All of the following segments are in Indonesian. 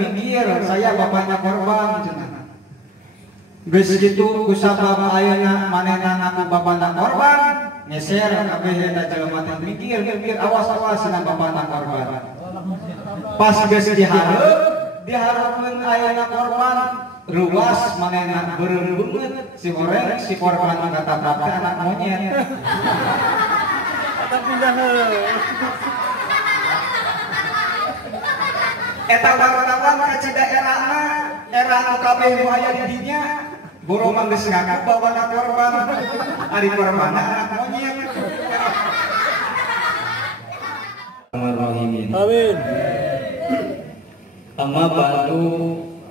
mikir saya bapaknya korban cenah. Geus kitu kusabab ayeuna manehna ngaku bapakna korban, ngeser kabeh eta jelema teh mikir awas-awas cenah bapakna korban. Pas geus dihareupeun ayeuna korban, ruas manehna beureum beungeut si goreng si korban katabrak teh anak monyet. Eta pindah heuh. Eta wartawan ka cidaerahna, era anu kabeh nu aya di dinya, boro mah geus ngaku bapakna korban, ari korbanna anak monyet. Amin. Amma ba'du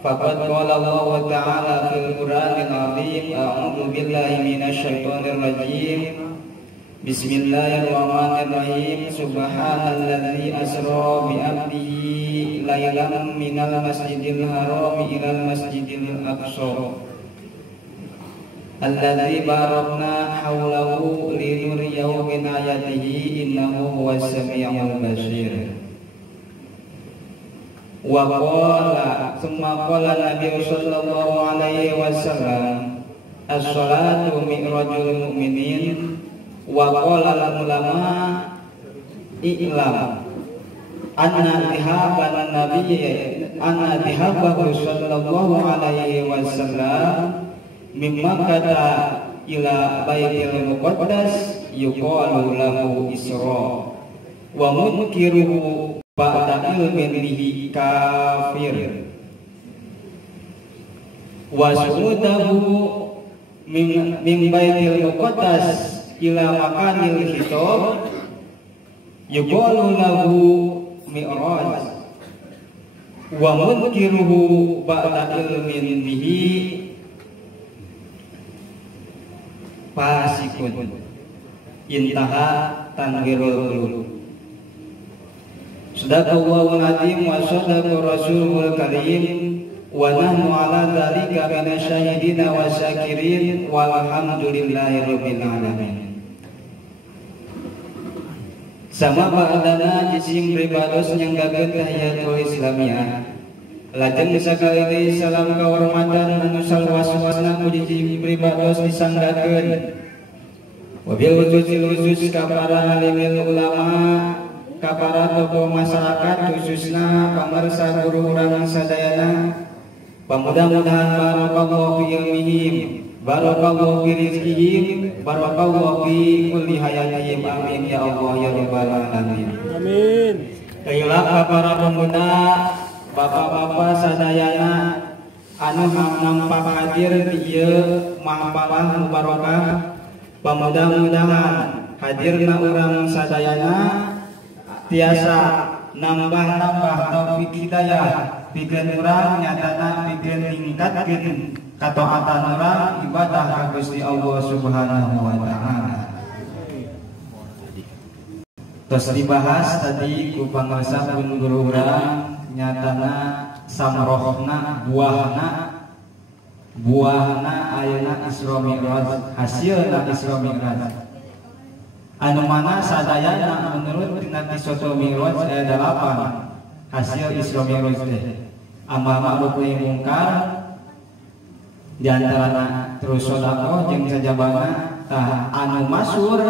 faqad qala Allah Ta'ala fil Qur'anil 'azim a'udzu billahi minasy syaithanir rajim. Bismillahirrahmanirrahim. Subhanalladzi asra bi 'abdihi lailan minal masjidil haram ilal masjidil aqsa alladzi barakna haulahu linuriyahu min ayatihi innahu huwas samiul basir. Wa qala summa qala Nabi sallallahu alaihi wasallam as-salatu mi'rajul mu'minin wa qala al-ulama i'lam anna dihaban nabiyyi anna dihabahu sallallahu alaihi wasallam mimma kata ila baitil muqaddas yuqalu lahu isra wa munkiruhu ba'da ilmin bihi kafir wa su'udahu min baitil muqaddas ila makanil khitab yuqalu lahu mi'raj wa munkiruhu ba'da ilmin bihi fasikun. Intaha tanwirul qulub. Sadaqallahul azim wa sadaqa rasulul karim wa nahnu ala dzalika minasyahidina wa syakirin walhamdulillahi rabbil alamin. Sama ba'dana jisim pribados nyanggakeun tahiyatul islamiyah. Lajeng sakali salam kehormatan anu salwas-wasna ku jisim pribados disanggakeun. Wabil khusus ka para alimil ulama, ka para tokoh masyarakat khususna pamarsa guru urang sadayana. Pamudah-mudahan barakallahu fi ilmihim, barakallahu fi rizqihim, barakallahu fi kulli hayatihim. Amin ya Allah ya rabbal alamin. Amin. Kailah ka para pemuda, bapak-bapak sadayana anu nampak hadir di ieu mahfalah mubarakah. Pamudah-mudahan hadirna urang sadayana tiasa nambah-nambah taufik hidayah pikeun urang nyatana pikeun ningkatkeun kataatan urang ibadah ka Gusti Allah Subhanahu wa taala. Tos dibahas tadi ku pangarsa pun guru urang nyatana samrohna buahna ayeuna Isra Mi'raj, hasilna Isra Mi'raj. Anu mana sadayana menurut tina Isra Mi'raj aya 8 hasil Isra Mi'raj teh. Amal ma'ruf nahi mungkar, di antarana terus sedekah jeung sajabana. Tah anu masyhur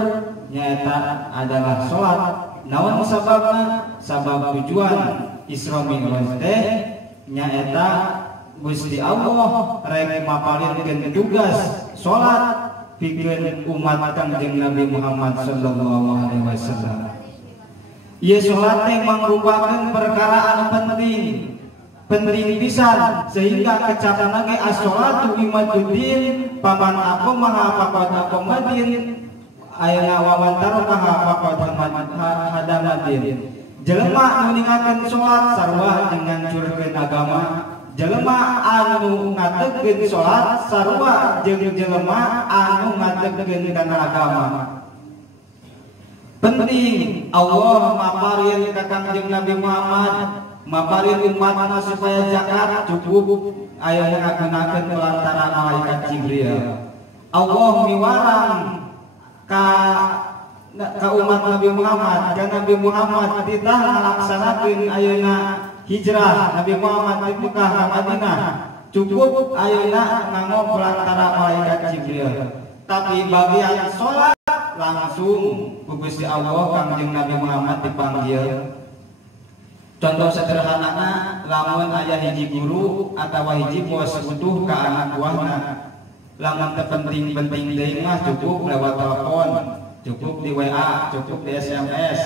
nyaeta adalah salat. Naon sababna? Sabab tujuan Isra Mi'raj teh nyaeta Gusti Allah rek mapalirkeun tugas salat pikeun umat Kangjeng Nabi Muhammad sallallahu alaihi wasallam. Ieu salat teh mangrupakeun perkara anu penting pisan sehingga kecapana ge as-salatu imaduddin paman aku maha faqad aqamadin ayeuna wawantar maha faqad hadamadin. Jelema anu ningakeun salat sarua dengan curkeun agama. Jelema anu ngategkeun salat sarua jeung jelema anu ngategkeun kana agama. Penting Allah maparin ka Kangjeng Nabi Muhammad, maparin umatna supaya zakat cukup aya ngagunakeun pelantaran malaikat Jibril. Allah miwarang ka umat Nabi Muhammad, dan Nabi Muhammad ditah ngalaksanakeun ayeuna hijrah Nabi Muhammad di Mekah ke Madinah cukup ayeuna nganggo pelantara malaikat Jibril. Tapi bagian sholat langsung ku Gusti Allah Kangjeng Nabi Muhammad dipanggil. Contoh sederhanana lamun aya hiji guru atawa hiji bos butuh ka anak buahna, lamun terpenting-penting deui mah cukup lewat telepon, cukup di WA, cukup di SMS.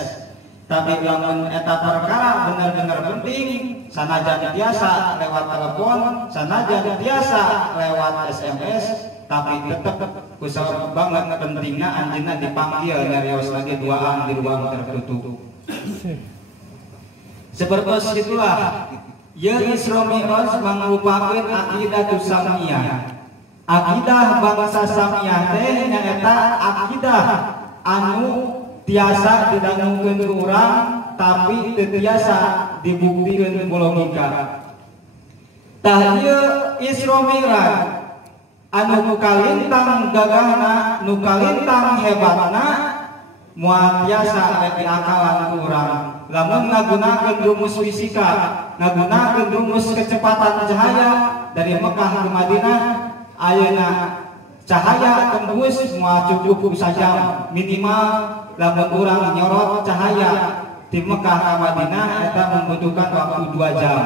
Tapi lamun eta perkara bener-bener penting, sanajan biasa lewat telepon, sanajan biasa lewat SMS, tapi tetep kusabab banget pentingna anjeunna dipanggil nyarios lagi duaan di ruang tertutup. Seperti itulah ya Isra Mi'raj mangrupakeun akidah samiyah. Akidah bangsa samiyah teh nyaeta akidah anu tiasa didangukeun ku urang tapi teu tiasa dibuktikan ku logika. Tah ieu Isra Mi'raj anu kalintang gagahna, nu kalintang hebatna moal tiasa rek diakalan ku urang. Lamun ngagunakeun rumus fisika, ngagunakeun rumus kecepatan cahaya dari Mekah ke Madinah, ayeuna cahaya tembus moal cukup saja minimal lamun urang nyorot cahaya di Mekah ke Madinah eta membutuhkan waktu 2 jam.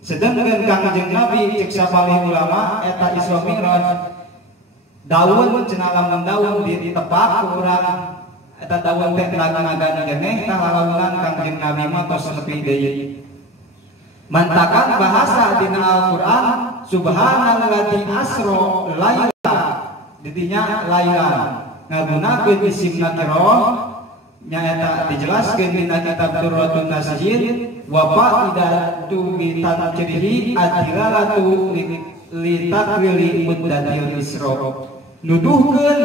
Sedangkan Kangjeng Nabi cek sabalih ulama eta Isra Mi'raj daun cenah lamun daun ditepak ku urang eta daun teh ngagan keneh tah lalaunan Kangjeng Nabi mah tos nepi deui. Mantakan bahasa dina Al-Qur'an subhanalladzi asra laila didinya laila ngagunakeun isim nakirah nyaeta dijelaskeun dina kitab Durratun Nasihin wa fa'idatu bi tanjirihi adilalatu li takwili muddatil isra nuduhkeun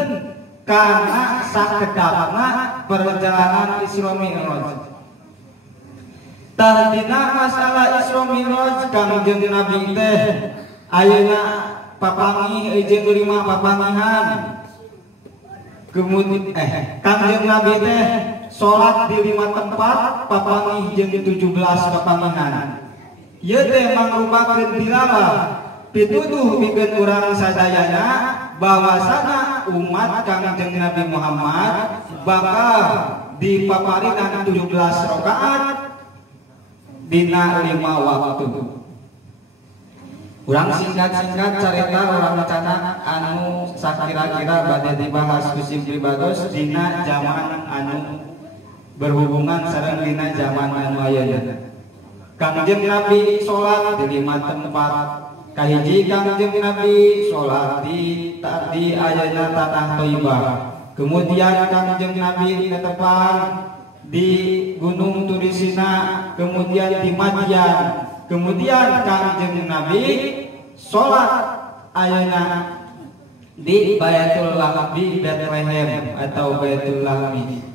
karena sakedapna perjalanan Isra Mi'raj. Tah dina masalah Isra Mi'raj Kangjeng Nabi teh ayeuna papangih jeung 5 papangihan. Kemudian Kangjeng Nabi teh salat di 5 tempat papangih jeung 17 papangihan. Ieu teh mangrupakeun dilalah pituduh pikeun urang sadayana bahwasana umat Kangjeng Nabi Muhammad bakal dipaparinan 17 rakaat dina 5 waktu. Urang singkat-singkat carita urang cana anu sakira-kira bade dibahas ku Simply Bagus dina zaman anu berhubungan sareng dina zaman anu ayeuna. Kangjeng Nabi salat di 5 tempat. Kahiji Kangjeng Nabi salat di ayeuna tanah Thaibah. Kemudian Kangjeng Nabi netepan di Gunung Turisina, kemudian di Madian. Kemudian Kangjeng Nabi salat ayeuna di Baitul Lahmi Bethlehem atau Baitul Lahmi.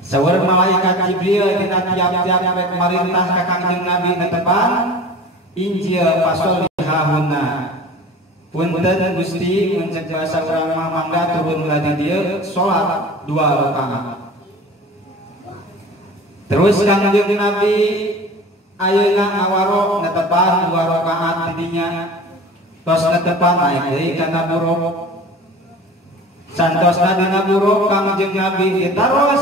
Saur malaikat Jibril dina tiap-tiap rek marintah ka Kangjeng Nabi netepan Injil pasol hahuna. Punten Gusti mun cek basa urang mah mangga turun lagi dieu salat 2 rakaat. Terus Kangjeng Nabi ayeuna ngawarok netepan 2 rakaat di dinya. Tos netepan naik deui kana buruk. Santosna dina buruk Kangjeng Nabi ditaros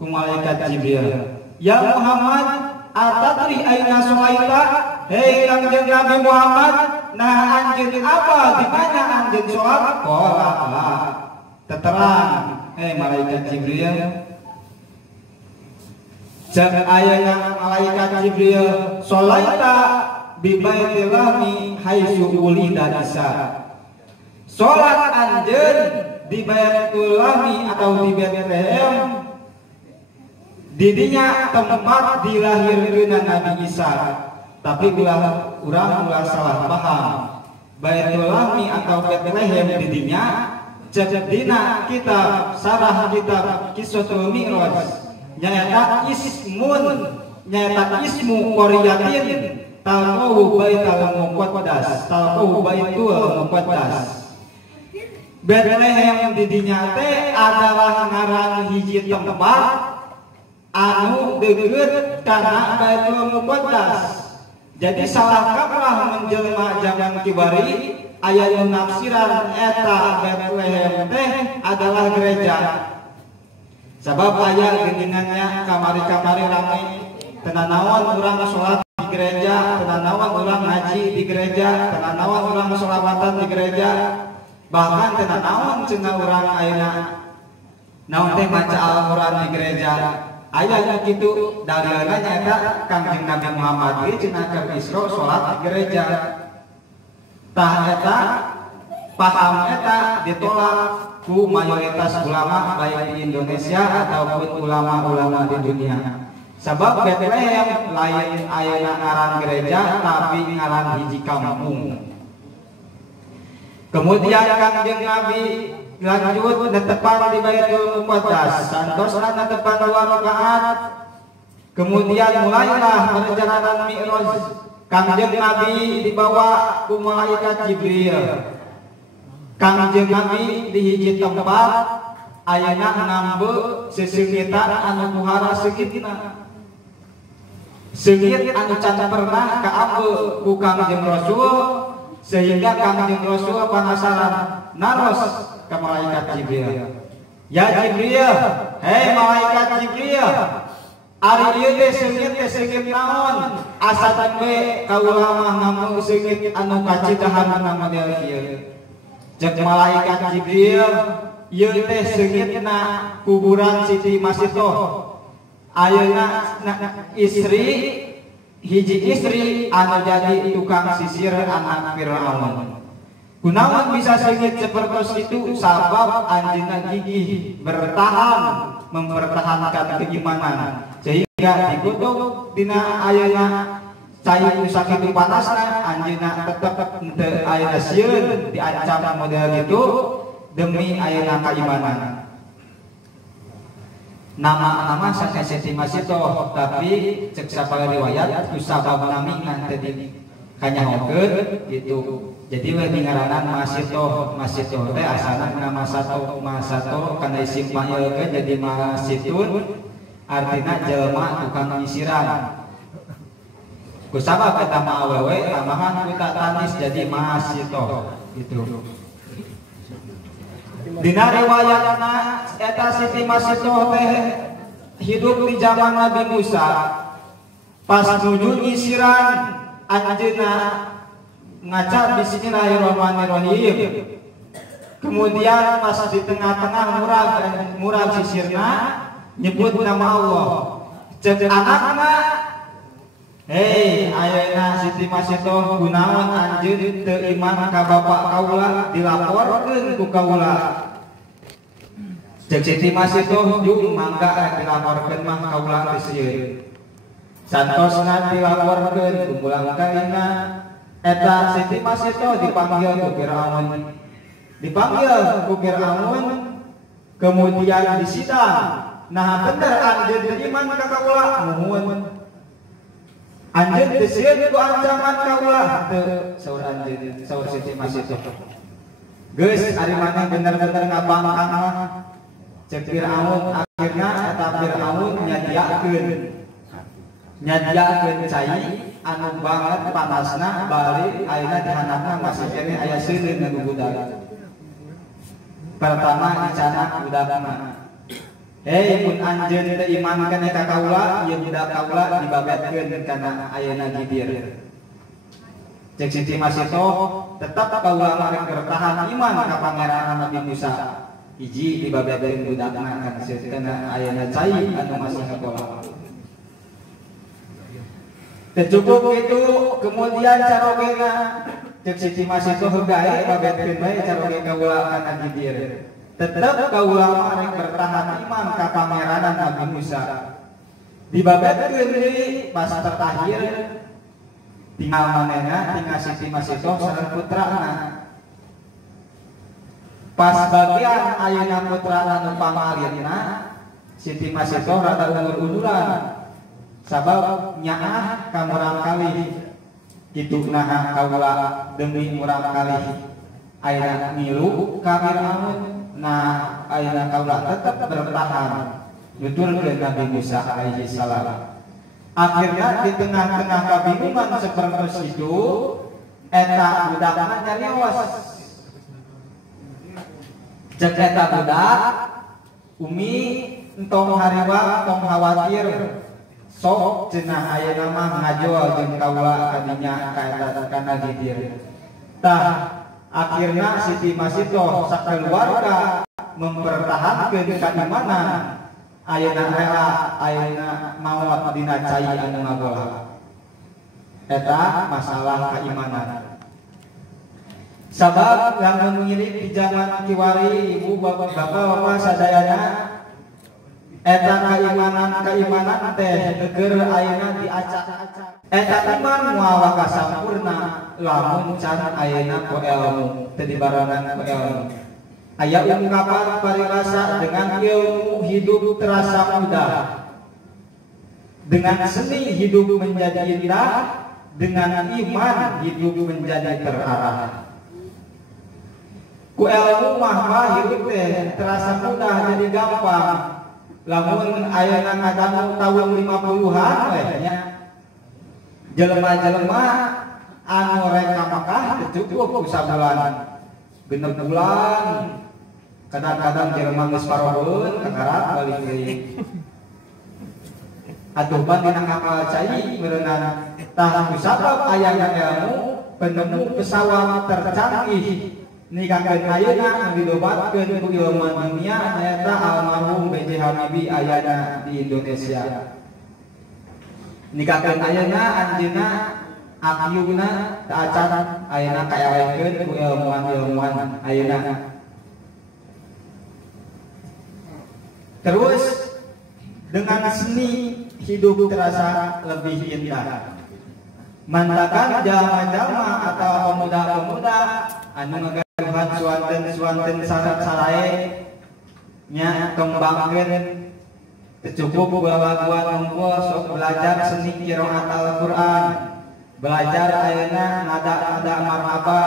ku malaikat Jibril. Ya Muhammad, atatri aina sholaita? Hei Kangjeng Nabi Muhammad, nah anjeun apa di mana anjeun sholat? Qala la. Terang, hei malaikat Jibril. Cek ayeuna malaikat Jibril, sholaita bi Baitil Lahmi haitsu ulida Isa. Sholat anjeun di Baitul Lahmi atau di Bethlehem didinya tempat dilahirkeun Nabi Isa. Tapi ulah urang salah paham. Baitul Lahmi atau Bethlehem didinya cek dina kitab sarah kitab Qissatul Mi'raj nyaeta ismu qaryatin talqahu baitul muqaddas, talqahu baitul muqaddas. Bethlehem didinya teh adalah ngaran hiji tempat anu deukeut kana Baitul Muqaddas. Jadi salah kaprah menjelma zaman kibari aya nu nafsiran eta Bethlehem teh adalah gereja. Sabab aya geuningannya kamari-kamari rame tenanawan urang salat di gereja, tenanawan urang ngaji di gereja, tenanawan urang sholawatan di gereja, bahkan tenanawan cenah urang ayeuna naon teh maca Al-Qur'an di gereja. Aya anu kitu dalilna nyaeta Kangjeng Nabi Muhammad ge cenah keur Isra salat di gereja. Tah eta paham eta ditolak ku mayoritas ulama baik di Indonesia ataupun ulama-ulama di dunia. Sabab Bethlehem lain ayeuna ngaran gereja tapi ngaran hiji kampung. Kemudian Kangjeng Nabi lanjut netepan di Baitul Muqaddas, santosna netepan 2 rakaat. Kemudian mulailah perjalanan Mi'raj. Kangjeng Nabi dibawa ku malaikat Jibril. Kangjeng Nabi di hiji tempat ayeuna ngambe seseungitan anu kuhara seungitna. Seungit anu can pernah kaambe ku Kangjeng Rasul sehingga Kangjeng Rasul penasaran naros ke malaikat Jibril. Ya Jibril, hei malaikat Jibril, ari ieu teh seungit naon? Asa we kaula mah ngamu seungit anu kacidahan model kieu. Cek malaikat Jibril, ieu teh seungitna kuburan Siti Masitoh. Ayeuna hiji istri anu jadi tukang sisir anak Firaun. Kunaon bisa seungit seperti itu? Sabab anjeunna gigih bertahan mempertahankan keimanan sehingga dikutuk dina ayeuna cai sakitu panasna anjeunna tetep teu ayeuna sieun diancam model gitu demi ayeuna keimanan. Nama-nama saking Siti Masitoh tapi cek sapala riwayat ku sabab nami ngan teu dikanyahokeun gitu. Jadi we ngaranan Masitoh teh asalna nama Masato kana isim fa'il jadi Masitun artina jelema tukang nyisiran. Ku sabab eta mah awewe tambahan ku tanis jadi Masitoh gitu. Dina riwayatna eta Siti Masitoh teh hidup di zaman Nabi Musa. Pas nuju nyisiran anjeunna ngaca bismillahirrahmanirrahim. Kemudian pas di tengah-tengah murag sisirna nyebut nama Allah. Cek anakna, hei ayeuna Siti Masitoh kunaon anjeun teu iman ka bapak kaula dilaporkeun ku kaula. Cek Siti Masitoh jeung mangga dilaporkeun mah kaula teu sieun. Santosna dilaporkeun kumpulan kalina eta Siti Masitoh dipanggil ku Firaun. Kemudian disidang. Nah bener anjeun teu iman ka kaula muhun. Anjeun teu sieun ku ancaman kaula teu saur anjeun saur Siti Masitoh. Geus ari mana bener-bener ngabangkang mah cek Firaun akhirna eta Firaun nyadiakeun cai anu banget panasna bari ayeuna dihandapna masih kene aya seuleun nu budak. Pertama dicana budakna. Hei mun anjeun teu iman kana ka kaula, ieu budak kaula dibabetkeun kana ayeuna gidir. Cek Siti Masitoh tetap kaula marek bertahan iman ka pangeran Nabi Musa. Hiji dibabetkeun budakna kana ayeuna cai anu masih sakola. Cukup itu kemudian carogena cek Siti Masitoh gawe babetkeun bae caroge kaula kana gidir. Tetep kaula marek bertahan iman ka pangeranan Nabi Musa. Dibabetkeun deui pas terakhir tinggal manehna tinggal Siti Masitoh sareng putrana. Pas bagian ayeuna putrana nu pangalirna Siti Masitoh rada umur-umuran. Sabab nyaah ka murang kali kitu naha kaula demi murang kali ayeuna ngilu ka Firaun. Nah ayeuna kaula tetep bertahan nuturkeun Nabi Musa alaihi salam. Akhirnya di tengah-tengah kabingungan seperti itu eta budakna nyarios. Cek eta budak Umi entong hariwa entong khawatir sok cenah ayeuna mah ngajual jeung kaula kadinya kana gidir. Tah akhirna Siti Masitoh sakeluarga mempertahankeun keimanan ayeuna rela ayeuna maot dina cai anu ngagola. Eta masalah keimanan. Sabab lamun ngirik di zaman kiwari ibu bapak sadayana eta keimanan teh keur ayeuna diacak-acak. Eta iman moal kasampurna lamun can ayeuna ku ilmu teu dibarengan ku ilmu. Aya ungkapan parirasa dengan ilmu hidup terasa mudah. Dengan seni hidup menjadi indah, dengan iman hidup menjadi terarah. Ku ilmu mah hidup teh terasa mudah jadi gampang. Lamun ayeuna ngadangu tahun 50-an we nya. Jelema-jelema anu rek ka Makkah teu cukup ku sabulan. Genep bulan. Kadang-kadang jelema geus parobeun ka Arab balik deui. Atuh ban dina kapal cai meureunana tah kusabab aya ilmu penemu pesawat tercanggih nikakeun ayeuna didobatkeun ku ilmuwan dunia nyaeta almarhum B.J. Habibie ayana di Indonesia. Nikakeun ayeuna anjeunna akyuna teu acan ayeuna kaelekeun ku ilmuwan ayeuna. Terus dengan seni hidup terasa lebih indah. Mantakan jalma-jalma atau pemuda-pemuda anu ngagaduhan suanten sarae nya kembangkeun cukup balaguan unggul sok belajar seni qiraat Al-Qur'an, belajar ayeuna nada-nada marhaba,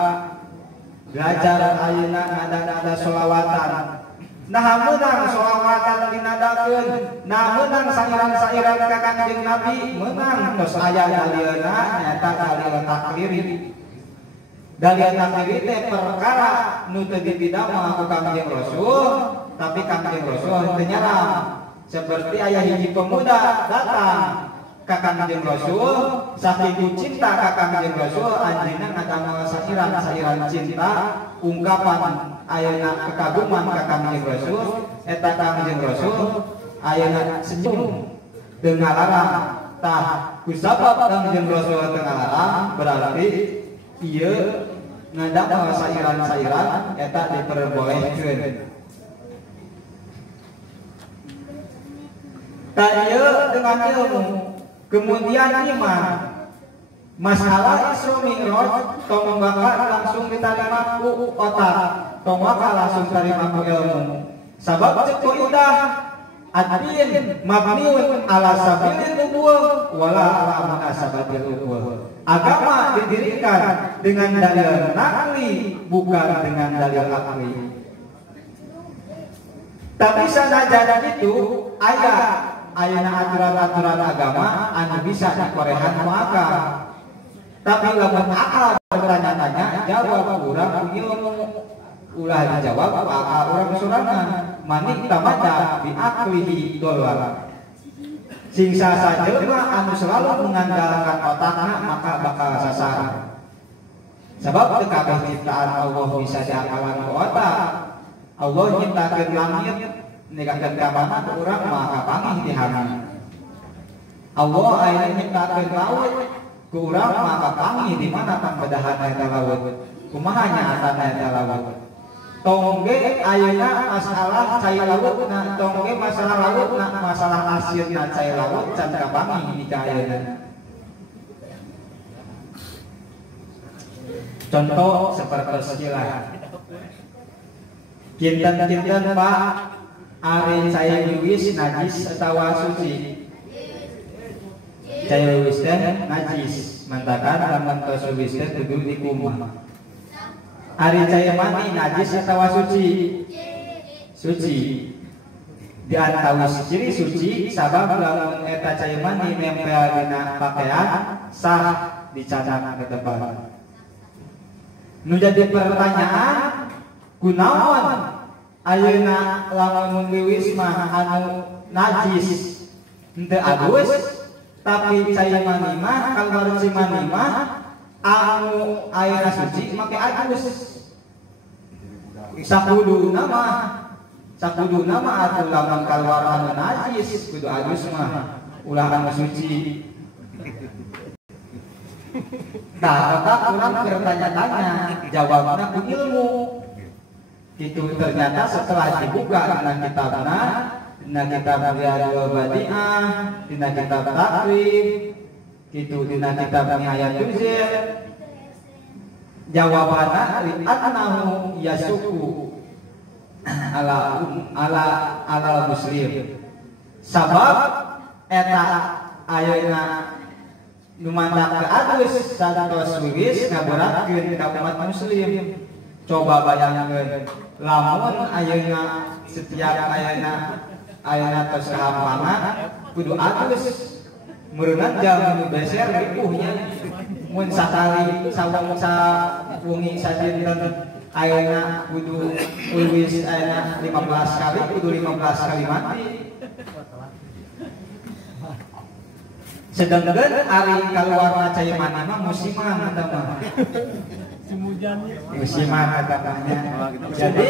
belajar ayeuna nada-nada sholawatan. Nah menang sholawatan dinadakeun, nah menang sairan-sairan ka Kanjeng Nabi, menang tos aya dalilna nyata dalil takdir. Dalil takdir teh perkara nu teu dipidamel ku Kanjeng Rasul, tapi Kanjeng Rasul teu nyarang. Seperti aya hiji pemuda datang ka Kanjeng Rasul, saking cinta ka Kanjeng Rasul anjeunna ngadamel sairan cinta, ungkapan ayeuna kekaguman ka Kanjeng Rasul, eta Kanjeng Rasul ayeuna senyum teu ngalarang. Tah kusabab Kanjeng Rasul teu ngalarang berarti ieu ngadamel sairan-sairan eta diperbolehkeun. Tah ieu dengan ilmu kemudian iman. Masalah Isra Mi'raj tong bakal langsung diterima ku otak, tong bakal langsung terima ku ilmu. Sabab cek indah ad-din mabniun ala sabilil nubuwah wala ala munasabatil ubuwah. Agama didirikan dengan dalil nakli bukan dengan dalil akli. Tapi sanajan itu ayeuna aturan-aturan agama anu bisa dikorehan ku akal. Tapi lamun akal bertanya-tanya jawab urang ilmu ulah dijawab ku akal urang sorangan manik tamaja bi aklihi dolwala. Sing saha jelema anu selalu mengandalkan otakna maka bakal sasar. Sebab teu kabeh ciptaan Allah bisa diakalan ku otak. Allah nyiptakeun langit nikakeun ka mana ku urang maka pangih di hami. Allah aya nyiptakeun laut ku urang maka pangih di mana pambedahan eta laut. Kumaha nyaatan eta laut. Tongge ayeuna masalah cai lautna, tongge masalah lautna, masalah asirna cai laut can kapangih di ayeuna. Contoh seperti silah. Kinten-kinten Pak ari cai luwis najis atawa suci. Cai luwis teh najis, mantakan lamun tos luwis teh kudu dikumah. Ari cai mani najis atawa suci? Suci. diantawis ciri suci sabab lamun eta cai mani nempel dina pakaian sah dicanak ke depan. Nu jadi pertanyaan kunaon ayeuna lamun wiwis mah anu najis henteu alus tapi cai mani mah kaluar cai mani mah anu ayeuna suci make alus. Sakuduna mah atuh lamun kaluar anu najis kudu alus mah ulah anu suci. Nah, otak orang bertanya-tanya, jawabnya ku ilmu. Itu ternyata setelah dibuka dengan kitabna, dina kitab Riyadul Badi'ah, dina kitab Takrib, itu dina kitab Nihayat Tuzir. Jawabannya li'annahu yasuku ala muslim. Sabab eta ayeuna lumandak ke adus sadantos wiwis ngaberatkeun ka umat muslim. Coba bayangkeun lamun ayeuna setiap ayeuna tos kahampangan kudu adus meureunna jam beser ripuhnya mun sakali sawengi sadinten ayeuna kudu wiwis ayeuna 15 kali kudu 15 kali mati. Sedangkan ari kaluar cai mani mah musiman eta mah. Musiman eta mah. Jadi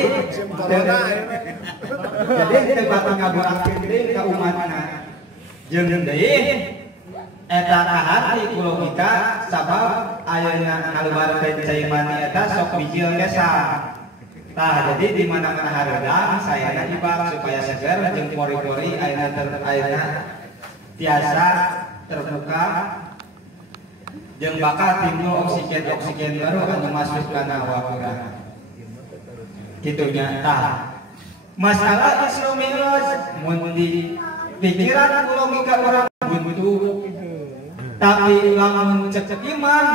teu bakal ngaburakeun deui ka umatna. Jeung deui eta kahati ku logika sabab ayeuna kaluar cai mani eta sok bijil gesang. Tah jadi di mana hareudang sayana ibab supaya seger jeung pori-pori ayeuna tiasa terbuka jeung bakal timbul oksigen baru anu masuk kana awak urang. Kitu nya tah. Masalah Isra Mi'raj mun di pikiran logika urang buntu. Tapi lamun cek iman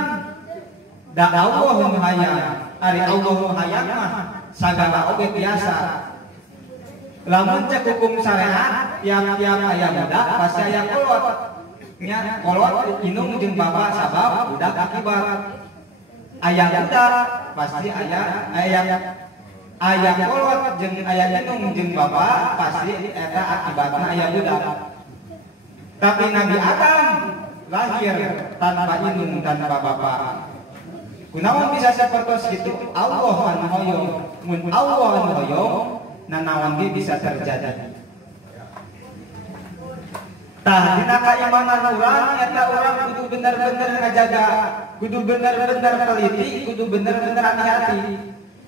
da Allah nu hayang, ari Allah nu hayang mah sagala oge biasa. Lamun cek hukum syariat tiap-tiap aya budak pasti aya kolot. Nya kolot inung jeung bapak sabab budak akibat. Aya budak pasti aya kolot jeung aya inung jeung bapak pasti eta akibatna aya budak. Tapi Nabi Adam lahir tanpa inung tanpa bapak. Kunaon bisa sapertos kitu? Allah anu hoyong. Mun Allah anu hoyong, nanaon ge bisa terjadi. Tah dina kaimanan urang eta urang kudu bener-bener ngajaga, kudu bener-bener teliti, kudu bener-bener hati-hati.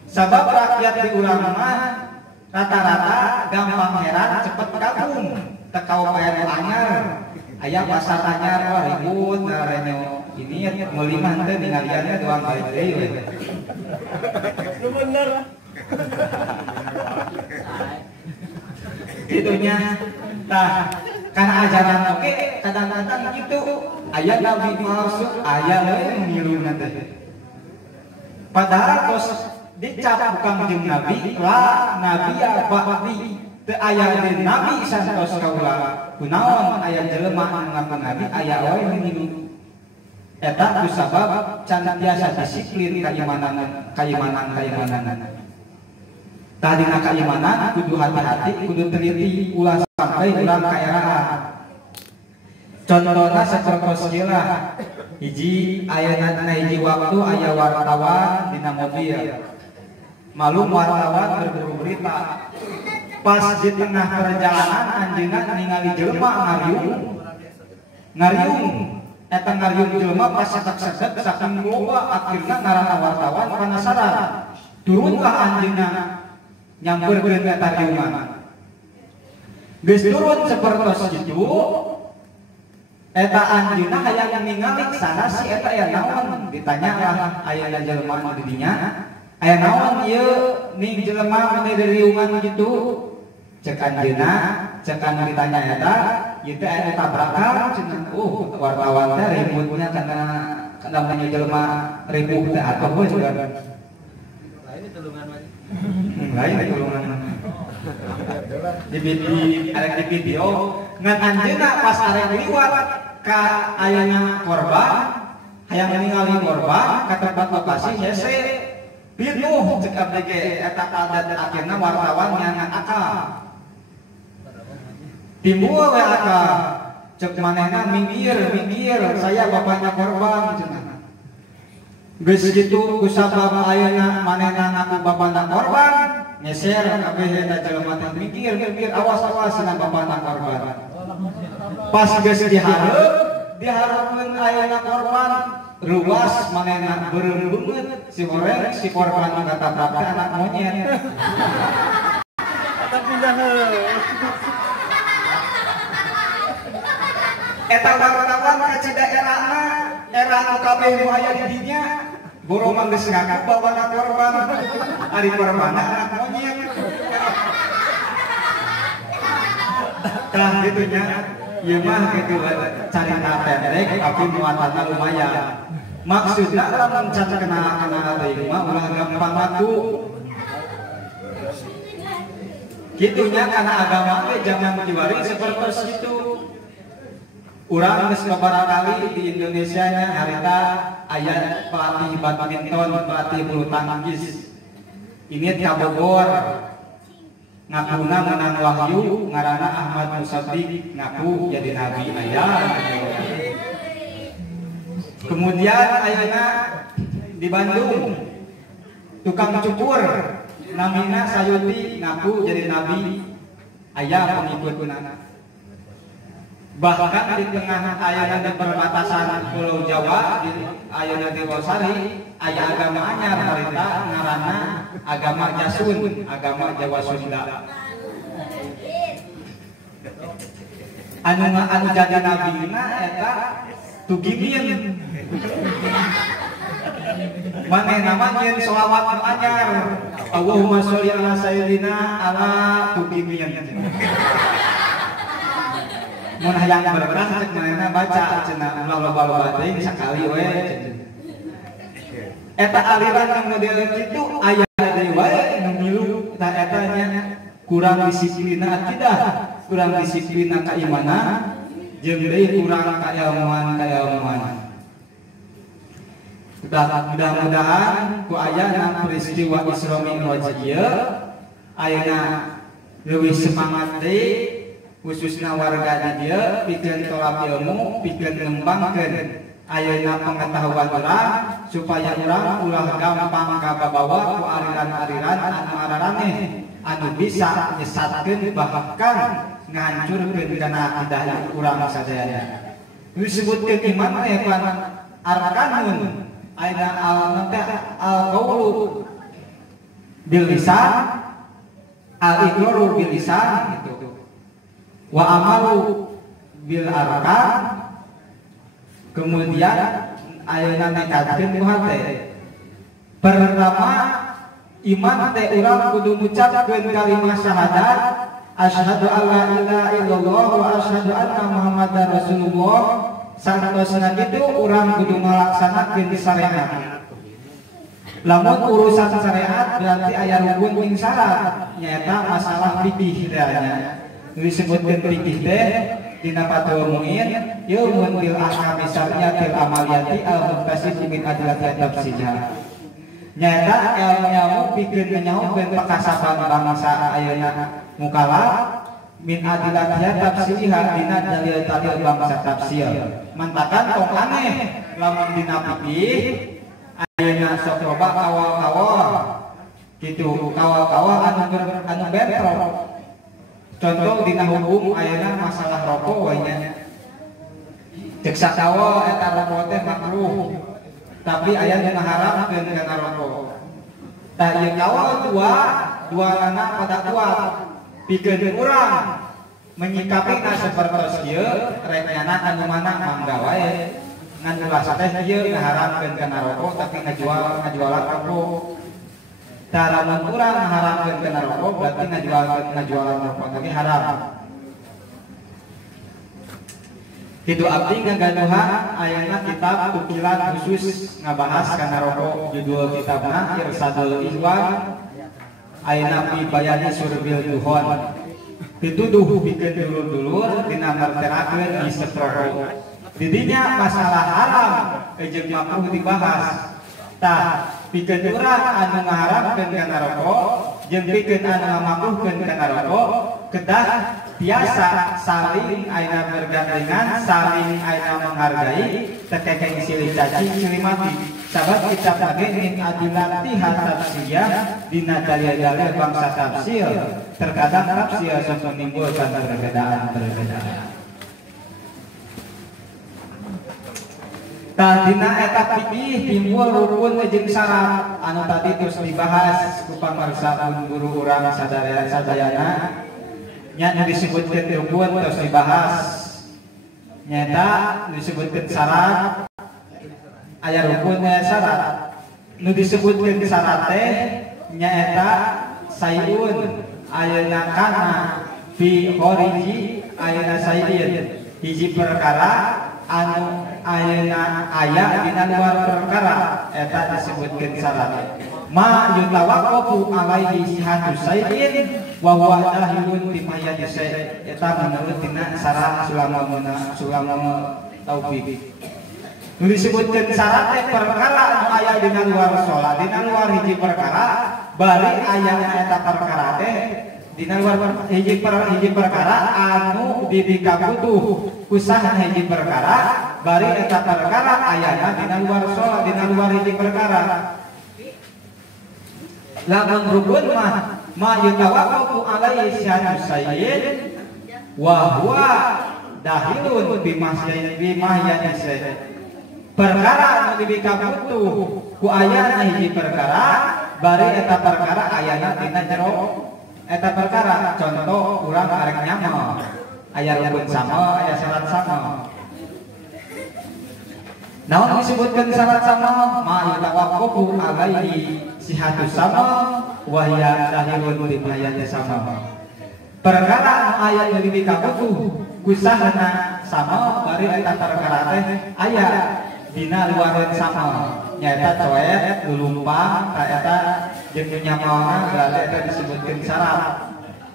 Sabab rakyat di urang mah rata-rata gampang heran cepet kagum, teu kaopayan anyar. Aya pasar anyar wah ribut ngarenyo ini meuli mah teh ningaliannya doang balik deui we. Lu bener. Kitunya tah karena ajaran oke kadang-kadang gitu aya nabi palsu aya we ngiluna teh. Padahal tos dicap bukan jeung nabi la nabiya ba'di teu aya deui nabi santos kaula. Kunaon aya jelema anu ngaku nabi aya we ngilu. Eta ku sabab can biasa disiplin kaimanan. Tadina kaimanan kudu hati-hati, kudu teliti ulah sampai urang kaeraan. Contohna sapertos ieu lah. Hiji ayeuna hiji waktu aya wartawan dina mobil. Malum wartawan berburu berita. Pas di tengah perjalanan anjeunna ningali jelema ngariung. Eta ngariung jelema pas sedak-sedak saking loba akhirna ngaranna wartawan penasaran. Turunkah anjeunna nyamperkeun eta riungan. Geus turun sapertos kitu eta anjeunna hayang ningali sana si eta aya naon ditanya lah aya jelema nu di dinya aya naon ieu ning jelema nu di riungan kitu cek anjeunna cek anu ditanya eta ieu teh aya tabrakan cenah wartawan teh ributnya kana namanya jelema ribuh teh atuh we lain tulungan. di video ngan anjeunna pas arek liwat ka ayana korban hayang ningali korban ka tempat lokasi hese pinuh cek abdi ge eta adat akhirna wartawan nyangan akal timbul we akal cek manehna minggir saya bapaknya korban cenah geus kitu kusabab ayeuna manehna ngaku bapakna korban ngeser kabeh eta jelema teh minggir awas cenah bapakna korban pas geus dihareupeun ayeuna korban ruas manehna beureum beungeut si horeng si korban ngatabrak teh anak monyet Eta pindah eta wartawan ka cidaerahna era anu kabeh nu aya di dinya boro mah geus ngaku bapakna korban ari korbanna anak monyet tah kitu nya ieu mah kitu carita pendek tapi muatanna lumayan maksudna lamun can kenal teuing mah ulah gampang ngaku kitunya karena agama teh jangan diwari seperti itu. Urang geus kabarangkali di Indonesia nya harita aya pelatih badminton, pelatih bulu tangkis. Ini ka Bogor. Ngakuna menang wahyu ngaranna Ahmad Musaddiq ngaku jadi nabi aya. Kemudian ayeuna di Bandung tukang cukur namina Sayuti ngaku jadi nabi aya pengikutna. Bahkan di tengah ayeuna di perbatasan Pulau Jawa di ayeuna di Losari aya agama anyar harita ngaranna agama Jasun, agama Jawa Sunda. Anu jadi nabina eta Tugimin. Manehna mah nyeun sholawat nu anyar. Allahumma sholli ala sayyidina ala Tugimin. Mun hayang berkah cek manehna baca cenah ulah loba-loba teuing sakali we. Eta aliran yang model kitu aya deui wae nu milu eta nya kurang disiplinna akidah, kurang disiplinna keimanan, jeung deui kurang kailmuan. Mudah-mudahan ku ayana peristiwa Isra Mi'raj ieu ayeuna leuwih semangat deui khususnya warga di dia pikeun tolak ilmu, pikeun ngembangkeun ayeuna pengetahuan urang supaya urang ulah gampang kababawa ku aliran-aliran anu araraneh anu bisa nyesatkeun bahkan ngahancurkeun kana akidah urang sadaya. Disebutkeun iman teh kan arkanun ayeuna al-qaulu bil lisan al-iqraru bil lisan gitu. Wa amalu bil arkan kemudian ayeuna nekatkeun ku hate. Pertama iman teh urang kudu ngucapkeun kalimat syahadat asyhadu alla ilaha illallah wa asyhadu anna muhammadar rasulullah. Santosna kitu urang kudu ngalaksanakeun syariat. Lamun urusan syariat berarti aya rukun jeung syarat nyaeta masalah fikih nya. Disebutkan fikih teh dina fatwa muin ilmun bil ahkam syar'iyyatil amaliyati al-muqtasid min adillati tafsirha. Nyata ilmu pikeun nyahokeun pakasaban bangsa ayeuna mukallaf min adillati tafsirha dina dalil-dalil bangsa tafsir. Mantakan tong aneh lamun dina fikih ayeuna sok loba kawal-kawal kitu kawal-kawal anu bentrok. Contoh dina hukum ayeuna masalah rokok we nya. Cek sakawa eta rokok teh makruh. Tapi aya nu ngaharamkeun kana rokok. Tah ieu kawal duana pada kuat. Pikeun urang menyikapina sapertos ieu rek nyana anu mana mangga wae. Ngan ulah teh ieu ngaharamkeun kana rokok tapi ngajualan rokok. Taramun urang haramkeun kana rokok berarti ngajualan rokok tadi haram. Kitu abdi ngagaduhan ayeuna kitab tukilan khusus ngabahas kana rokok judul kitabna Irsadul Ikhwan ayeuna fi bayani surbil duhon pituduh bikin dulur-dulur dina merterakeun istroho didinya masalah haram jeung makruh dibahas tah pikeun urang anu ngaharamkeun kana rokok jeung pikeun anu ngamakruhkeun kana rokok kedah biasa saling ayeuna bergandengan saling ayeuna menghargai tekekeng silih caci silih mati sabab kitab lagi min adilati tafsiriyah dina dalil-dalil bangsa tafsir terkadang tafsir sok menimbulkan perbedaan-perbedaan. Tadina eta fikih timbul rukun jeung syarat anu tadi terus dibahas ku pamarsaun guru urang sadayana nya disebutkeun rukun terus dibahas nyata disebutkeun syarat aya rukun aya syarat nu disebutkeun syarat teh nyaeta sayun ayeuna kana fi khariji ayeuna sayyin hiji perkara anu ayeuna aya dina luar perkara eta disebutkeun syarat ma yutawaqqafu alaihi sihatu sayyid wa huwa dahilun timayat say eta menurut dina syarat sulama taufik nu disebutkeun syarat teh perkara anu aya dina luar salat dina luar hiji perkara bari aya eta perkara teh dina luar hiji perkara anu dikabutuh kusaha hiji perkara bari eta perkara ayana dina luar salat dina luar hiji perkara lamun rukun ma yutawaqqafu alaihi syahadu sayyid wa huwa dahilun bimahyani sayyid perkara anu dikabutuh ku ayana hiji perkara bari eta perkara ayana dina jero eta perkara contoh urang arek nyamal aya rukun sama aya syarat sama naon disebutkeun syarat sama ma yutawaqqafu alaihi sihatu sama wa hiya dahilun bimayati sama perkara anu aya nu dikabutuh kusahana sama bari eta perkara teh aya dina luareun sama nyaeta coet lulumpang ka eta jeung nu nyamalna berarti eta disebutkeun syarat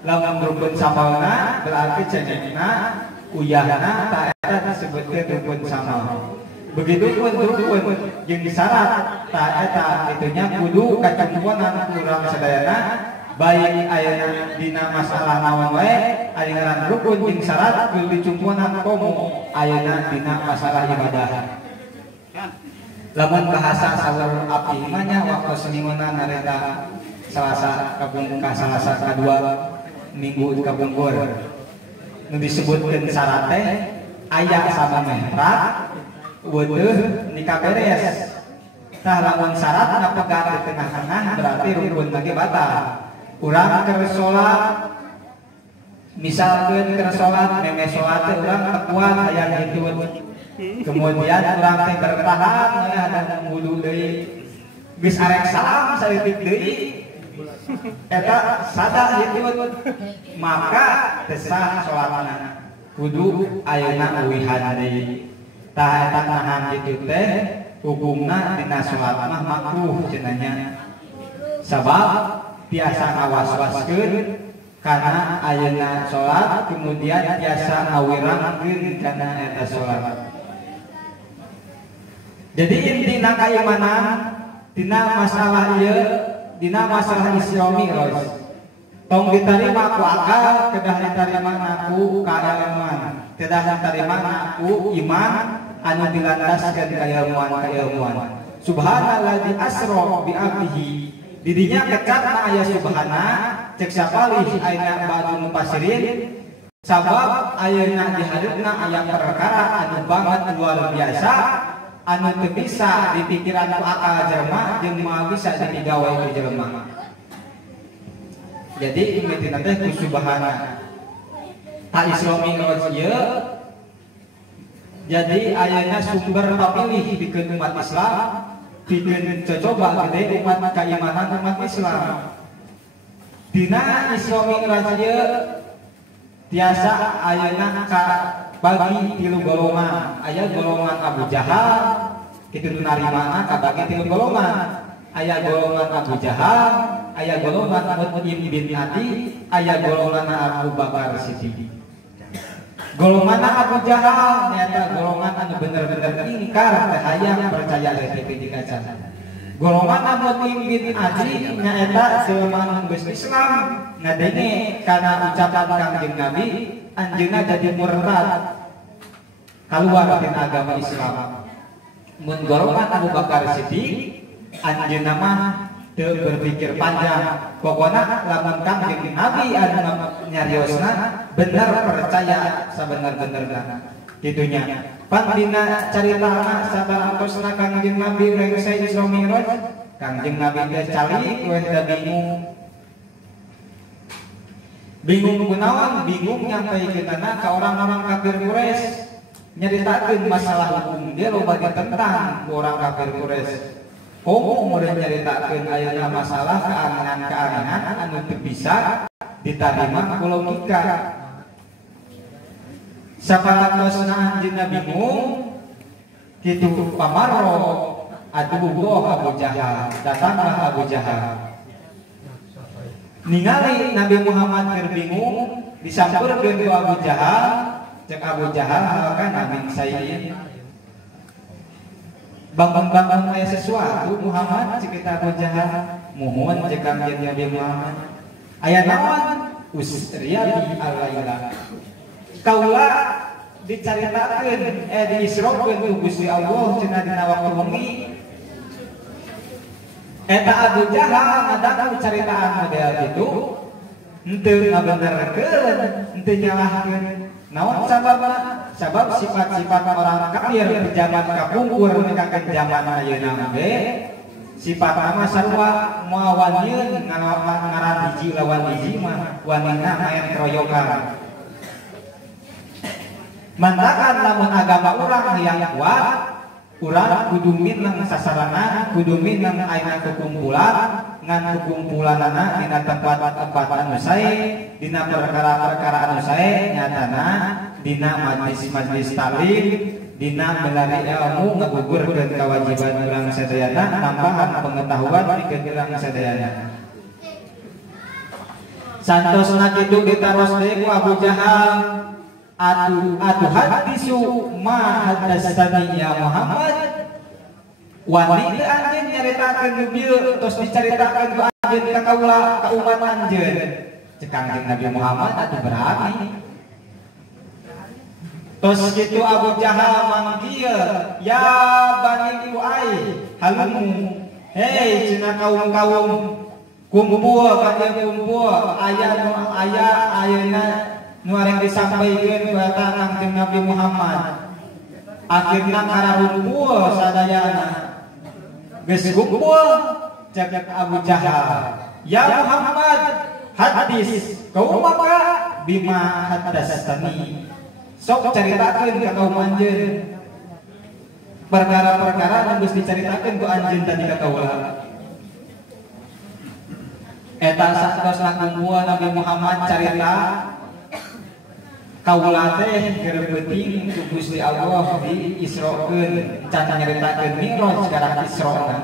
lamun rukun samalna berarti cengengna uyahna ta eta disebutkeun rukun samal begitu pun rukun jeung syarat ta eta itunya kudu kacentuanan urang sadayana baik ayeuna dina masalah naon wae aya ngaran rukun jeung syarat kudu dicumpuanan komo ayeuna dina masalah ibadah. Lamun bahasa sawer api manya waktu semingguan nareta Selasa kedua minggu kabungkur nu disebutkeun syarat teh aya sama mehrat weueuh nikah beres tah lamun syarat ngapegat di tengah-tengah berarti rukun lagi batal urang keur salat misalkeun keur salat meme salat teh urang tekuat aya hitun kemudian urang teh bertahan ada wudu deui geus arek salam saritik deui eta sada hitun maka teu sah salatna kudu ayeuna uwihan deui tah eta nahan kitu teh hukumna dina salat mah makruh cenah nya sabab biasa ngawas-waskeun kana ayeuna salat kemudian biasa ngawirangkeun kana eta salat. Jadi intina kaimanan dina masalah ieu dina masalah Isra Mi'raj tong ditarima ku akal kedah ditarima ku kailmuan kedah ditarima ku iman anu dilandaskeun kailmuan subhanalladzi asra bi abdihi didinya kecatna aya subhana cek sapalih ayeuna ba'dul mufassirin sabab ayeuna di hareupna aya perkara anu banget luar biasa anu teu bisa dipikiran ku akal jelema jeung moal bisa digawe ku jelema. Jadi ingetin teh ku subhana ta Isra Mi'raj ieu jadi ayeuna sumber papilih pikeun umat Islam pikeun cocoba gede umat keimanan umat Islam dina Isra Mi'raj ieu tiasa ayeuna ka bagi tilu golongan aya golongan Abu Jahal itu narimana kabagi tilu golongan aya golongan Abu Jahal, aya golongan Mut'im bin Adi, aya golongan Abu Bakar Siddiq. Golongan Abu Jahal nyata golongan anu bener-bener ingkar teh hayang percaya teh dikacan. Golongan Mut'im bin Adi nyaeta seuman geus Islam ngadenge kana ucapan Kangjeng Nabi anjeunna jadi murtad keluar tina agama Islam. Mun golongan Abu Bakar Siddiq anjeunna mah teu berpikir panjang, pokona lamun Kangjeng Nabi anu nyariosna bener percaya sabener-benerna kitunya. Pan dina caritana sabarantosna Kangjeng Nabi rengse Isra Mi'raj, Kangjeng Nabi teh calik we teh bingung. Bingung kunaon? Bingung nyampaikeunana ka orang-orang kafir Quraisy, nyaritakeun masalah hukum dia loba ditentang ku orang kafir Quraisy. Komo murid nyaritakeun ayeuna masalah keanehan-keanehan anu teu bisa diterima ku logika. Saparatosna anjeunna bingung kitu pamarro aduh Abu Jahal, datanglah Abu Jahal. Ningali Nabi Muhammad keur bingung disampeurkeun ku Abu Jahal, cek Abu Jahal halkan Nabi Sayyid. Bangun-bangun aya sesuatu Muhammad cek kita Abu Jahal, muhun cek Kangjeng Nabi Muhammad. Aya naon? Usriyati al-laila. Kaula dicaritakeun diisrokeun ku Gusti Allah cenah dina waktu wengi. Eta Abu Jahal ngadangu caritaan model kitu henteu ngabenerkeun, henteu nyalahkeun. Naon sababna? Sabab sifat-sifat orang kafir di zaman kapungkur ka zaman ayeuna ge sifatna mah sarua moal wanieun ngaran hiji lawan hiji mah wanina main keroyokan. Mantakan lamun agama urang hayang kuat, urang kudu minang sasarana, kudu minang ayeuna kukumpulan, ngan kukumpulanana dina tempat-tempat anu sae, dina perkara-perkara anu sae nyatana dina majlis-majlis taklim, dina melari ilmu ngagugurkeun kewajiban urang sadayana, nambahan pengetahuan pikeun urang sadayana. Santosna kitu ditaros deui ku Abu Jahal. Atu hadisu ma hadasani ya Muhammad. Wani teu anjeun nyaritakeun nu bieu tos dicaritakeun ku anjeun ka kaula ka umat anjeun. Cek Kangjeng Nabi Muhammad atuh berani. Tos kitu Abu Jahal manggil, ya Bani Lu'ai, halumu. Hei cenah kaum-kaum kumpul kalian kumpul aya ayeuna nu areng disampaikeun ku eta Kangjeng Nabi Muhammad. Akhirna kararumpul sadayana. Geus kumpul cek Abu Jahal. Ya Muhammad, hadis qaumaka bima hadasani. Sok caritakeun ka kaum anjeun perkara-perkara anu geus dicaritakeun ku anjeun tadi ka kaula. Eta saktosna kumpul Nabi Muhammad carita kaula teh keur beuting ku Gusti Allah di Israkeun, can nyaritakeun Mi'raj sekarang Israna.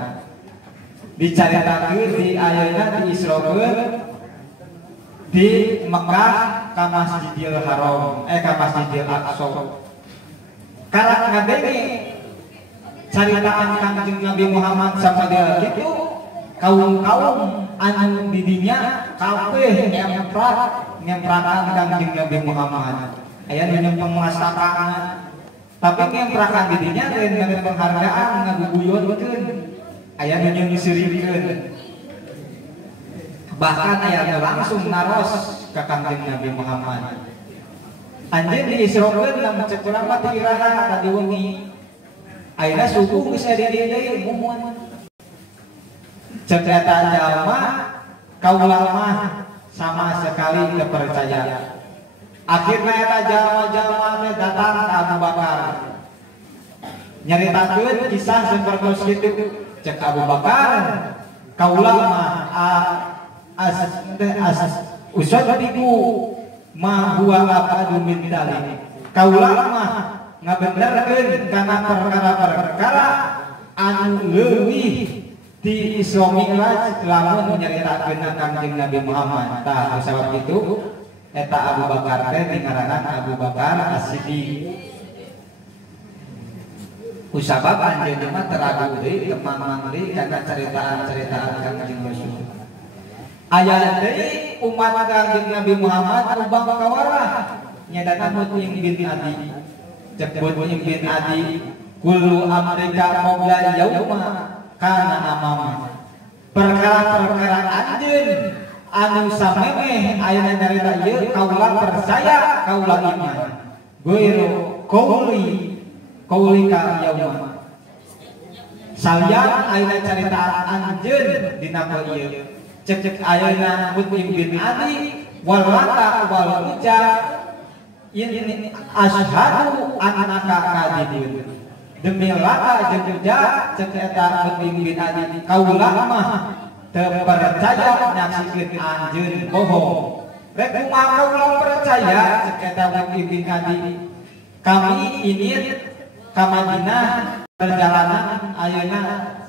Dicaritakeun di ayeuna di Israkeun di Mekah ka Masjidil Haram, ka Masjidil Aqsa. Karak ngadenge caritaan Kangjeng Nabi Muhammad sapadea kitu kaum-kaum anu di dinya kabeh ngemprakan Kangjeng Nabi Muhammad. Aya nu nyempeng masakan, tapi ngemprakan di dinya lain ngeureun penghargaan ngaguguyonkeun. Aya nu nyeuseurikeun. Bahkan aya nu langsung naros ka Kangjeng Nabi Muhammad. Anjeun di Israkeun lamun cek urang mah teu iraha tadi wengi. Ayeuna subuh geus aya di deui mumun. Cek eta jalma kaula mah sama sekali teu percaya. Akhirna eta jalma-jalma teh datang ka Abu Bakar. Nyaritakeun kisah sapertos kitu. Cek Abu Bakar, kaula mah usadiku ma huwa aqadu min dzalik. Kaula mah ngabenerkeun kana perkara-perkara anu leuwih di Isra Mi'raj lamun nyaritakeun Kangjeng Nabi Muhammad. Tah sabab itu eta Abu Bakar teh dingaranan Abu Bakar As-Siddiq. Usabab anjeunna mah teragu deui temang deui kana caritaan-caritaan Kangjeng Rasul. Aya deui umat Kangjeng Nabi Muhammad ubang kawarah nyadana Mut'im bin Adi. Cek Mut'im bin Adi kullu amrika qabla yauma kana amama. Perkara-perkara anjeun anu samemeh ayeuna nyarita ieu kaula percaya kaula iman. Goiro qaulika yauma. Salian ayeuna caritaan anjeun dina poe ieu. Cek ayeuna Mut'im bin Adi wal lata wal uja ini asyhadu annaka kadibun. Demi lata jeung uja cek eta Mut'im bin Adi kaula mah teu percaya nyaksikeun anjeun bohong. Rek kumaha kaula percaya cek eta Mut'im bin Adi. Kami ingin ka Madinah perjalanan ayeuna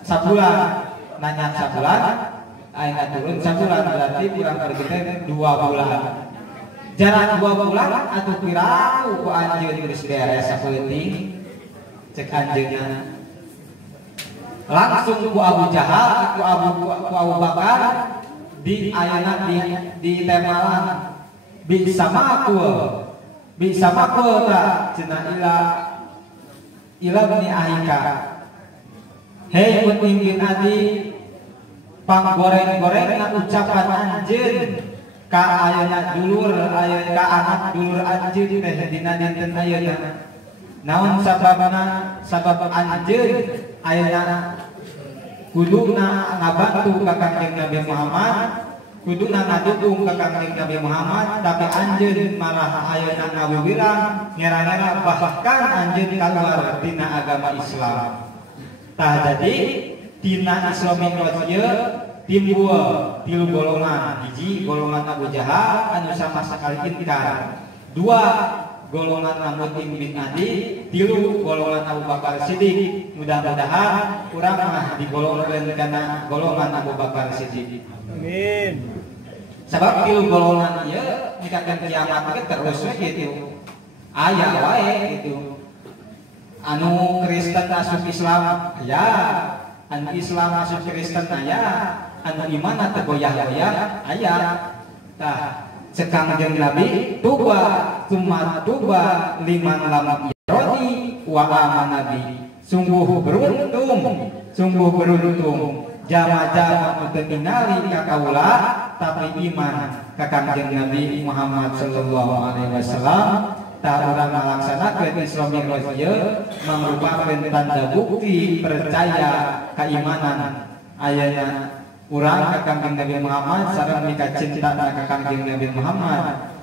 sabulan. Nanya sabulan ayeuna turun sabulan berarti kurang pergi teh 2 bulan. Jarak 2 bulan atuh piraku ku anjeun geus beres sapeuting. Cek anjeunna langsung ku Abu Jahal ku Abu Bakar di ayeuna di temalan bisa makul ta cenah ila bin Ahika. Hei Mut'im bin Adi, panggoreng-gorengna ucapan anjeun ka ayeuna dulur ayeuna ka anak dulur anjeun teh dina dinten ayeuna. Naon sababna? Sabab anjeun ayeuna kuduna ngabantu ka Kangjeng Nabi Muhammad, kuduna ngadukung ka Kangjeng Nabi Muhammad, tapi anjeun malah ayeuna ngawiwirang ngera-ngera bahkan anjeun kaluar dina agama Islam. Tah jadi dina Isra Mi'raj ieu timbul 3 golongan. Hiji golongan Abu Jahal anu sama sakali inkar. 2 golongan Mut'im bin Adi, 3 golongan Abu Bakar Siddiq. Mudah-mudahan urang mah digolongkeun kana golongan Abu Bakar Siddiq. Amin. Sabab 3 golongan ieu mikakeun kiamat ge terus we kitu. Aya wae gitu. Anu Kristen asup Islam aya, anu Islam asup Kristen aya, anu iman teu goyah-goyah aya. Tah cek Kangjeng Nabi tuba summa tuba liman lam yarodi wa amana nabi. Sungguh beruntung jama-jama teu ningali ka kaula tapi iman ka Kangjeng Nabi Muhammad sallallahu alaihi wasallam. Ta urang ngalaksanakeun Isra Mi'raj ieu mangrupakeun tanda bukti percaya keimanan ayeuna urang ka Kangjeng Nabi Muhammad sareng mika cinta ka Kangjeng Nabi Muhammad.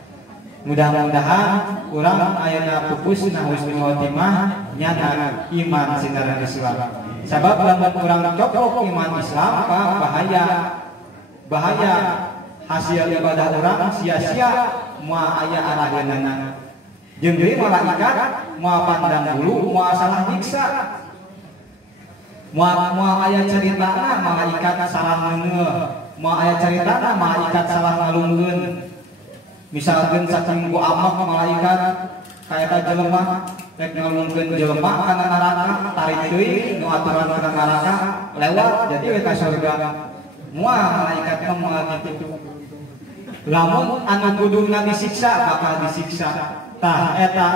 Mudah-mudahan urang ayeuna pupusna husnul khotimah nyana iman sinaran Islam. Sabab lamun urang cocok iman Islam bahaya hasil ibadah urang sia-sia moal aya araheunana. Jeung deui malaikat moal pandang bulu moal salah nyiksa. Moal aya caritana malaikat salah ngeungeul, moal aya caritana malaikat salah ngalungkeun. Misalkeun saking ku amak malaikat kaeta jelema rek ngalungkeun jelema kana neraka tarik deui nu aturan kana neraka lewat jadi we ka surga. Moal malaikat mah moal kitu. Lamun anu kuduna disiksa bakal disiksa. Tah eta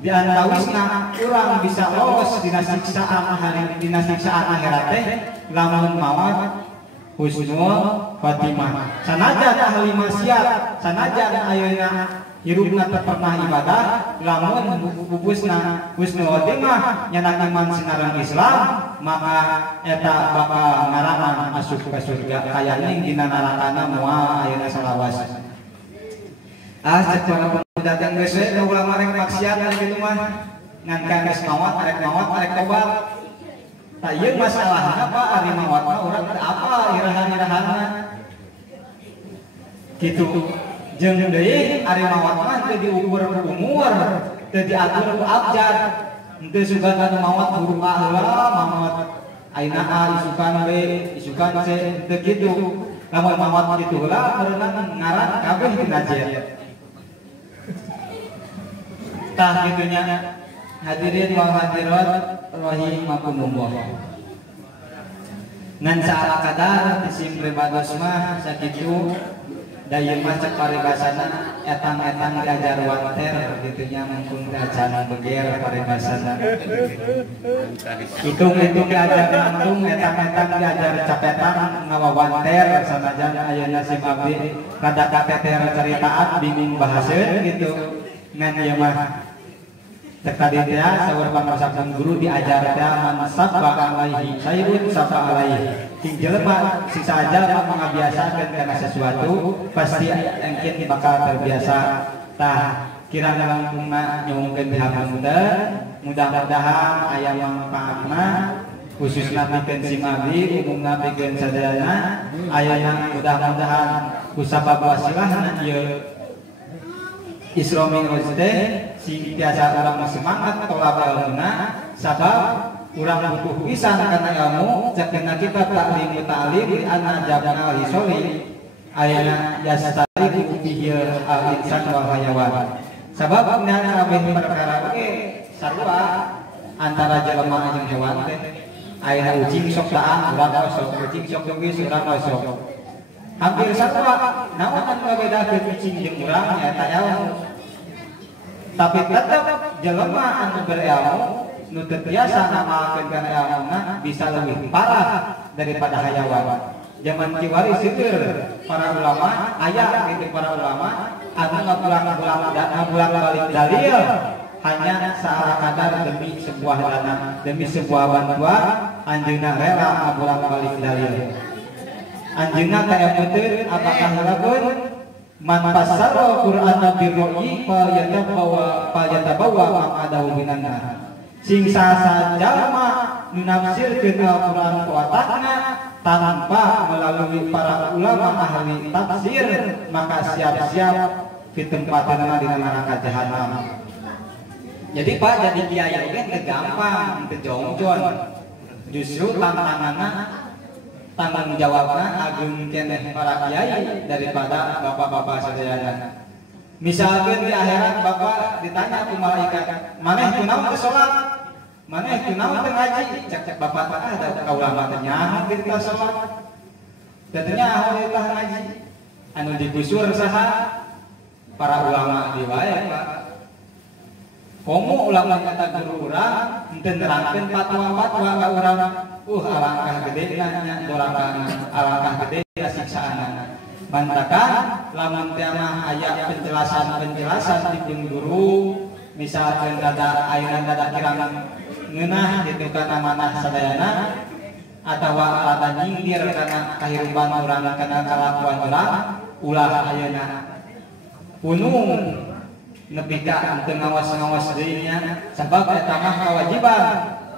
diantawisna urang bisa lolos dina siksaan akhirat teh lamun maot husnul khotimah. Sanajan ahli maksiat, sanajan ayeuna hirupna teu pernah ibadah, lamun pupusna husnul khotimah nyana iman sinaran Islam, maka eta bakal ngarangan asup ka surga. Kayaning dina narakana moal ayeuna salawas. Cek para pemuda dan geus we ulama rek maksiat ari kitu mah ngan ka geus mawat arek tobat. Tah ieu masalahna Pak ari mawat mah urang teu apa irahan-irahanna. Kitu. Jeung deui ari mawat mah teu diukur ku umur, teu diatur ku abjad. Henteu sugan anu mawat huruf heula mawat ayeuna A isukan B isukan C teu kitu lamun mawat kitu heula meureunna ngaran kabeh tina C tah kitunya hadirin wal hadirat rahimakumullah ngan saala kadar isim pribados mah sakitu daya macet paribasana etang-etang diajar wanter gitunya mungkin diajar beger paribasana hitung-hitung diajar nangtung etang-etang diajar capetan ngawawanter sanajan ayeuna si abdi kada kateter ceritaan bingung bahaseun gitu ngan ieu mah cek tadi teh saur pangrosakkeun guru diajar teh man sabba alaihi sayyidun sabba alaihi ting jelema si saja mengabiasakeun kana sesuatu pasti engkin bakal terbiasa tah kirana langkungna nyuwungkeun dihapunten mudah-mudahan aya manfaatna khususna pikeun si abdi umumna pikeun sadayana aya mudah-mudahan kusabab wasilahna ieu Isra Mi'raj teh sing tiasa urang semangat tolak ilmuna sabab urang butuh pisan kana ilmu cekeuna kita ta'lim li anna jabna hisoli ayana yastariku bihi al-insan wal hayawan sabab nya kabeh perkara oge sarua antara jelema jeung hewan teh ayeuna ucing sok taang urang sok ucing sok geus urang sok hampir sarua naon anu ngabedakeun ucing jeung urang eta ilmu tapi tetap jelema anu berilmu nu teu biasa ngamalkeun kana ilmuna bisa lebih parah daripada hayawan. Zaman kiwari seueur para ulama aya gitu para ulama anu ngabulang balik dalil hanya salah kadar demi sebuah dana demi sebuah bantuan anjeunna rela ngabulang balik dalil. Anjeunna teh beuteuh apakah lamun man fasara Qur'ana birro'i falyatabawa maq'adahu minan nar. Sing saha jalma menafsirkeun Al-Qur'an ku otakna tanpa melalui para ulama ahli tafsir maka siap-siap di tempatna di neraka jahanam. Jadi Pak jadi kiai ge gampang teu jongjon. Justru tantanganna tanggung jawabna agung keneh para kiai daripada bapak-bapak sadayana. Misalkan di akhirat bapak ditanya ku malaikat, maneh kunaon teu salat? Maneh kunaon teu ngaji? Cek bapak ada kaulama teh nyaho kita salat. Katanya ahli tah ngaji. Anu digusur saha? Para ulama di wae, Pak. Komo ulama kata guru urang henteu nerangkeun fatwa-fatwa ka urang. Alangkah gede nya dorakan alangkah gede siksaana. Mantakan lamun teh mah aya penjelasan dipun guru misalkan kada ayeuna kada kirang ngeunah kitu kana manah sadayana atawa rada nyindir kana kahirupan urang kana kalakuan urang ulah ayeuna punung nepi ka teu ngawas-ngawas deui nya sabab eta mah kewajiban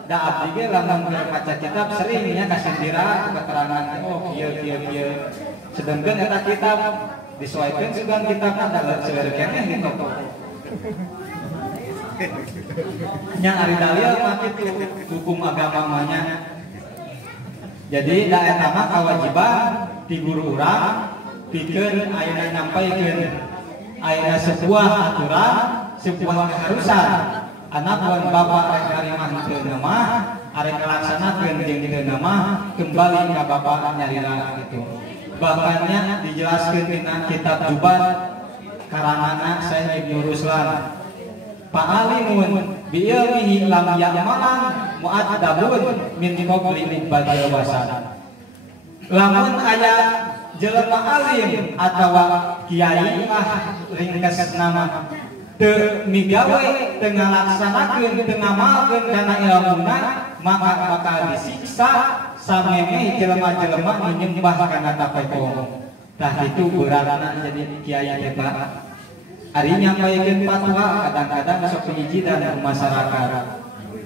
da abdi ge lamun maca kitab sering nya kasindira keterangan oh kieu sedangkan eta kitab disesuaikan sugan kitabna da seueur keneh di toko nya ari dalil mah kitu hukum agama nya jadi da eta mah kewajiban ti guru urang pikeun ayeuna nyampaikeun ayeuna sebuah aturan sebuah keharusan anak wan bapak rek narima henteu mah arek ngalaksanakeun jeung teu mah kembali ka bapak nyarina gitu. Bahkannya dijelaskeun dina kitab Jubat karanganna Syekh Ibnu Ruslan. Fa'alimun bi ilmihi lam ya'malan mu'addabun min qabli badal wasan. Lamun aya jelema alim atawa kiai lah ringkas nama teu migawe teu ngalaksanakeun teu ngamalkeun kana ilmuna maka bakal disiksa samemeh jelema-jelema nu nyembah kana tapeko. Tah itu beratna jadi kiai teh Pak. Ari nyampaikeun fatwa kadang-kadang sok hiji dan masyarakat.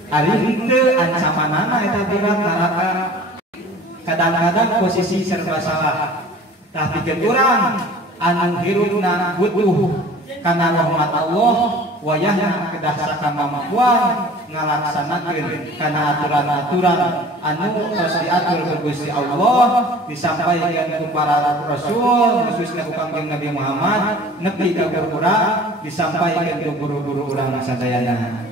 Ari henteu ancamanana eta berat neraka. Kadang-kadang posisi serba salah. Tah pikeun urang anu hirupna butuh kana rahmat Allah wayahna kedah sakamampuan ngalaksanakeun kana aturan-aturan anu tos diatur ku Gusti Allah disampaikan ku para rasul khususnya ku Kangjeng Nabi Muhammad nepi ka urang disampaikan ku guru-guru urang sadayana.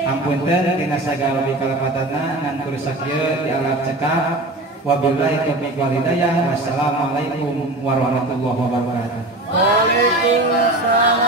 Ampunten dina sagala kalapatana ngan kurusak ieu dialap cekap. Wabillahi taufiq wal hidayah. Wassalamualaikum warahmatullahi wabarakatuh. Waalaikumsalam.